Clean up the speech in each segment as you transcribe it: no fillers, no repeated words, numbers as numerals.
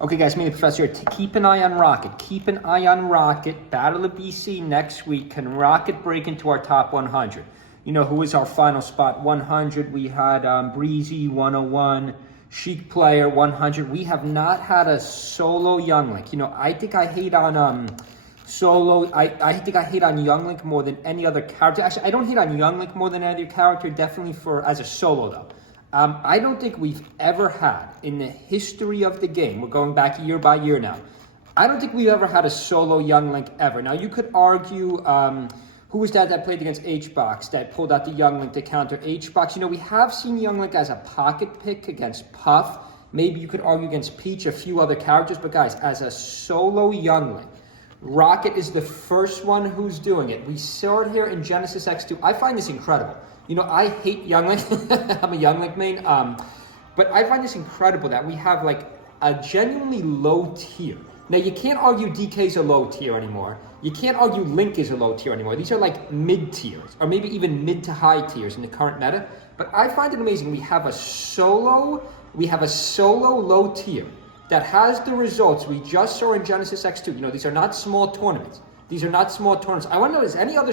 Okay, guys, me, the professor here. Keep an eye on Rocket. Keep an eye on Rocket. Battle of BC next week. Can Rocket break into our top 100? You know, who was our final spot? 100. We had Breezy, 101. Chic Player, 100. We have not had a solo Young Link. You know, I think I hate on solo. I think I hate on Young Link more than any other character. Actually, I don't hate on Young Link more than any other character. Definitely as a solo, though. I don't think we've ever had, in the history of the game, we're going back year by year now, I don't think we've ever had a solo Young Link ever. Now, you could argue, who was that played against H-Box, that pulled out the Young Link to counter H-Box? You know, we have seen Young Link as a pocket pick against Puff. Maybe you could argue against Peach, a few other characters. But guys, as a solo Young Link, Rocket is the first one who's doing it. We saw it here in Genesis X2. I find this incredible. You know, I hate Young Link. I'm a Young Link main. But I find this incredible that we have like a genuinely low tier. Now, you can't argue DK's a low tier anymore. You can't argue Link is a low tier anymore. These are like mid tiers, or maybe even mid to high tiers in the current meta. But I find it amazing. We have a solo low tier that has the results we just saw in Genesis X2. You know, these are not small tournaments. These are not small tournaments. I want to know, is any other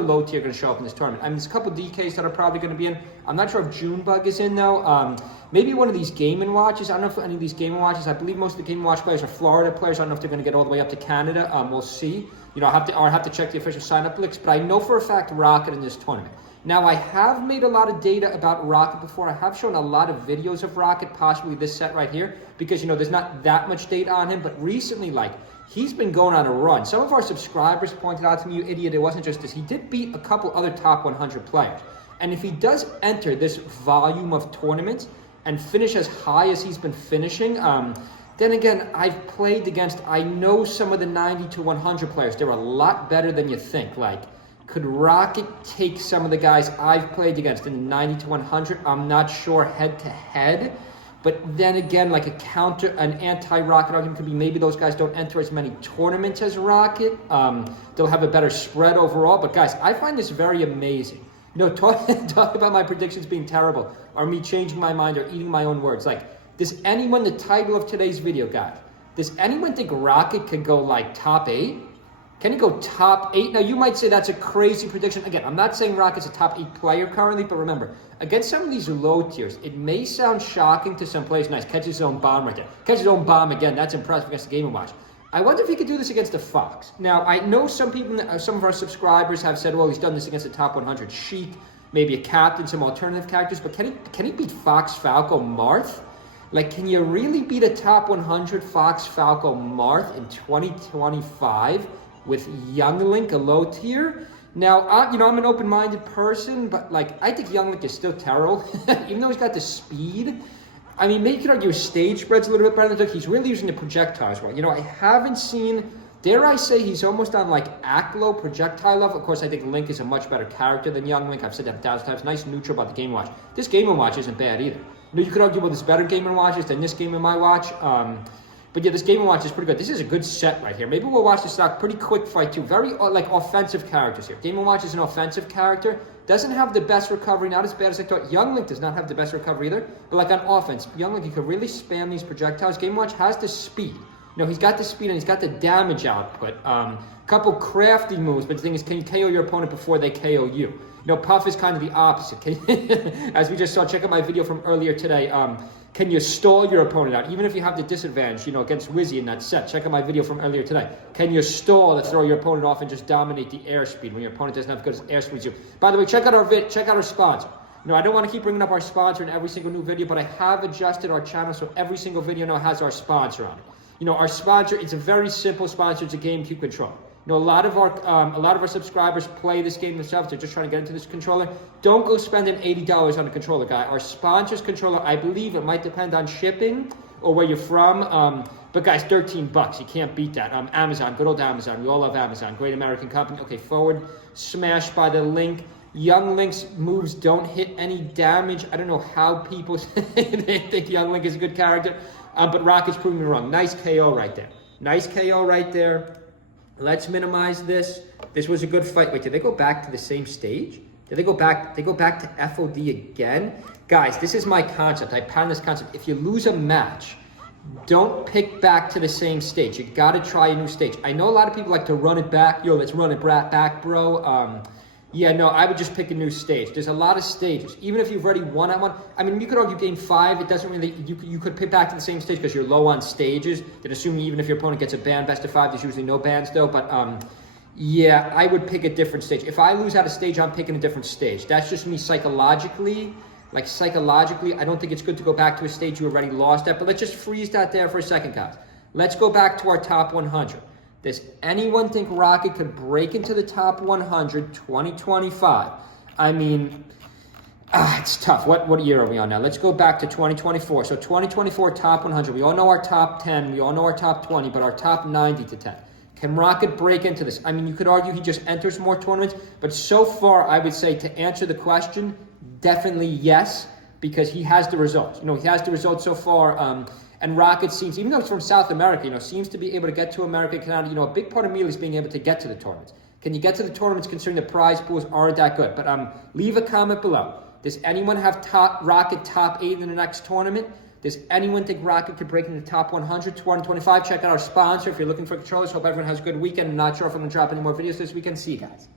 low tier going to show up in this tournament? I mean, there's a couple DKs that are probably going to be in. I'm not sure if Junebug is in, though. Maybe one of these Game & Watches. I don't know if any of these Game & Watches. I believe most of the Game & Watch players are Florida players. I don't know if they're going to get all the way up to Canada. We'll see. You know, I'll have to check the official sign-up links. But I know for a fact Rocket in this tournament. Now, I have made a lot of data about Rocket before. I have shown a lot of videos of Rocket, possibly this set right here, because, you know, there's not that much data on him. But recently, like, he's been going on a run. Some of our subscribers pointed out to me, you idiot, it wasn't just this. He did beat a couple other top 100 players. And if he does enter this volume of tournaments and finish as high as he's been finishing, then again, I've played against, I know some of the 90 to 100 players. They're a lot better than you think. Like, could Rocket take some of the guys I've played against in the 90 to 100? I'm not sure head to head. But then again, like an anti-Rocket argument could be maybe those guys don't enter as many tournaments as Rocket. They'll have a better spread overall. But guys, I find this very amazing. You know, talk about my predictions being terrible, or me changing my mind, or eating my own words. Like, does anyone, the title of today's video, guys, does anyone think Rocket could go like top 8? Can he go top 8? Now, you might say that's a crazy prediction. Again, I'm not saying Rocket's a top 8 player currently, but remember, against some of these low tiers, it may sound shocking to some players. Nice, catches his own bomb right there. Catches his own bomb again. That's impressive against the Game & Watch. I wonder if he could do this against the Fox. Now, I know some people, some of our subscribers have said, well, he's done this against the top 100 Sheik, maybe a Captain, some alternative characters, but can he beat Fox, Falco, Marth? Like, can you really beat a top 100 Fox, Falco, Marth in 2025 with Young Link, a low tier? Now, you know, I'm an open-minded person, but, like, I think Young Link is still terrible. Even though he's got the speed, I mean, maybe you could argue his stage spread's a little bit better than the He's really using the projectiles well. You know, I haven't seen, dare I say, he's almost on, like, Aclo projectile level. Of course, I think Link is a much better character than Young Link. I've said that 1,000 times. Nice neutral about the Game & Watch. This Game & Watch isn't bad either. You know, you could argue, well, there's better Game & Watches than this Game & My Watch. But yeah, this Game & Watch is pretty good. This is a good set right here. Maybe we'll watch this stock. Pretty quick fight, too. Very, like, offensive characters here. Game & Watch is an offensive character. Doesn't have the best recovery. Not as bad as I thought. Young Link does not have the best recovery either. But, like, on offense, Young Link, you can really spam these projectiles. Game & Watch has the speed. You know, he's got the speed and he's got the damage output. Couple crafty moves, but the thing is, can you KO your opponent before they KO you? You know, Puff is kind of the opposite. As we just saw, check out my video from earlier today. Can you stall your opponent out? Even if you have the disadvantage, you know, against Wizzy in that set. Check out my video from earlier today. Can you stall to throw your opponent off and just dominate the airspeed when your opponent doesn't have good airspeed as you? By the way, check out our sponsor. You know, I don't want to keep bringing up our sponsor in every single new video, but I have adjusted our channel so every single video now has our sponsor on it. You know, our sponsor, it's a very simple sponsor. It's a GameCube controller. You know, a lot of our subscribers play this game themselves. They're just trying to get into this controller. Don't go spending $80 on a controller, guy. Our sponsor's controller, I believe it might depend on shipping or where you're from. But guys, $13, you can't beat that. Amazon, good old Amazon. We all love Amazon. Great American company. Okay, forward smash by the Link. Young Link's moves don't hit any damage. I don't know how people they think Young Link is a good character. But Rocket's proving me wrong. Nice KO right there. Nice KO right there. Let's minimize this. This was a good fight. Wait, did they go back to the same stage? Did they go back? They go back to FOD again? Guys, this is my concept. I pattern this concept. If you lose a match don't pick back to the same stage. You got to try a new stage. I know a lot of people like to run it back. Yo, let's run it back, bro. Yeah, no, I would just pick a new stage. There's a lot of stages. Even if you've already won at one, I mean, you could argue game 5, it doesn't really, you could pick back to the same stage because you're low on stages. Then assuming even if your opponent gets a ban, best of 5, there's usually no bans though. But yeah, I would pick a different stage. If I lose at a stage, I'm picking a different stage. That's just me psychologically. Like psychologically, I don't think it's good to go back to a stage you already lost at. But let's just freeze that there for a second, guys. Let's go back to our top 100. Does anyone think Rocket could break into the top 100 2025? I mean, it's tough. What year are we on now? Let's go back to 2024. So 2024 top 100. We all know our top 10. We all know our top 20, but our top 90 to 10. Can Rocket break into this? I mean, you could argue he just enters more tournaments, but so far, I would say to answer the question, definitely yes, because he has the results. You know, he has the results so far. And Rocket seems, even though it's from South America, you know, seems to be able to get to America, Canada. You know, a big part of me is being able to get to the tournaments. Can you get to the tournaments considering the prize pools aren't that good? But leave a comment below. Does anyone have Rocket top 8 in the next tournament? Does anyone think Rocket could break into the top 100, 2025? Check out our sponsor if you're looking for controllers. Hope everyone has a good weekend. I'm not sure if I'm going to drop any more videos this weekend. See you guys.